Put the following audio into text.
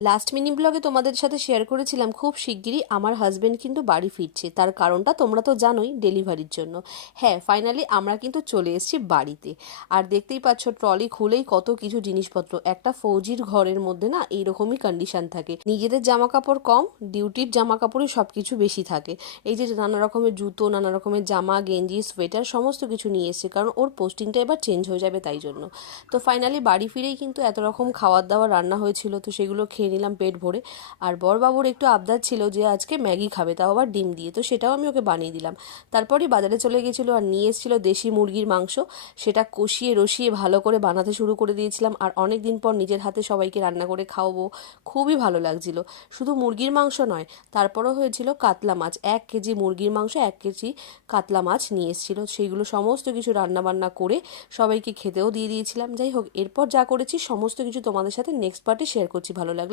Last mini ব্লগে তোমাদের সাথে শেয়ার করেছিলাম খুব শিগগিরই আমার হাজবেন্ড কিন্তু বাড়ি ফিরছে, তার কারণটা তোমরা তো জানোই, ডেলিভারির জন্য। হ্যাঁ, ফাইনালি আমরা কিন্তু চলে এসেছি বাড়িতে। আর দেখতেই পাচ্ছ ট্রলি খুলেই কত কিছু জিনিসপত্র। একটা ফৌজির ঘরের মধ্যে না এইরকমই কন্ডিশন থাকে, নিজেদের জামা কাপড় কম, ডিউটির জামা কাপড়ই সব কিছু বেশি থাকে। এই যে নানা রকমের জুতো, নানা রকমের জামা, গেঞ্জি, সোয়েটার সমস্ত কিছু নিয়ে এসছে, কারণ ওর পোস্টিংটা এবার চেঞ্জ হয়ে যাবে তাই জন্য। তো ফাইনালি বাড়ি ফিরেই কিন্তু এত রকম খাবার দাবার রান্না হয়েছিল, তো সেগুলো খেয়ে নিলাম পেট ভরে। আর বরবাবুর একটু আবদার ছিল যে আজকে ম্যাগি খাবে, তাও আবার ডিম দিয়ে, তো সেটাও আমি ওকে বানিয়ে দিলাম। তারপরই বাজারে চলে গেছিলো আর নিয়ে এসেছিলো দেশি মুরগির মাংস। সেটা কষিয়ে রসিয়ে ভালো করে বানাতে শুরু করে দিয়েছিলাম, আর অনেক দিন পর নিজের হাতে সবাইকে রান্না করে খাওয়াবো, খুবই ভালো লাগছিল। শুধু মুরগির মাংস নয়, তারপরও হয়েছিল কাতলা মাছ, 1 কেজি মুরগির মাংস, 1 কেজি কাতলা মাছ নিয়ে এসেছিলো। সেইগুলো সমস্ত কিছু রান্না বান্না করে সবাইকে খেতেও দিয়ে দিয়েছিলাম। যাই হোক, এরপর যা করেছি সমস্ত কিছু তোমাদের সাথে নেক্সট পার্টে শেয়ার করছি। ভালো লাগলে